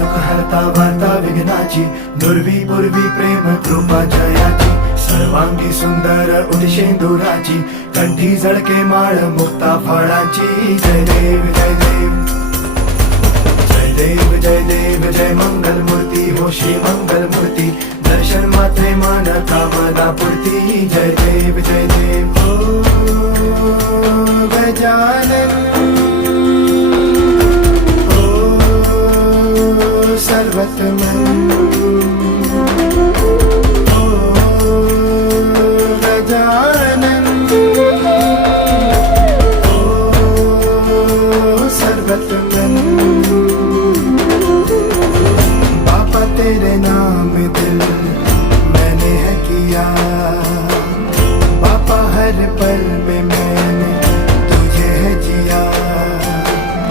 दुःख हरता वार्ता विघ्नाची, नुरवी पूर्वी प्रेम कृपा जयाची, सर्वांगी सुंदर उदिशेंदुराची, कंठी झळके माळ मुक्ता फळाची. जय देव जय देव जय देव जय देव जय मंगल मूर्ती हो श्री मंगल मूर्ती, दर्शन मात्रे मान कामना पूर्ती. जय देव जय देव ओ गजानन ओ सर्वतमन ओ गजानन ओ सर्वतमन.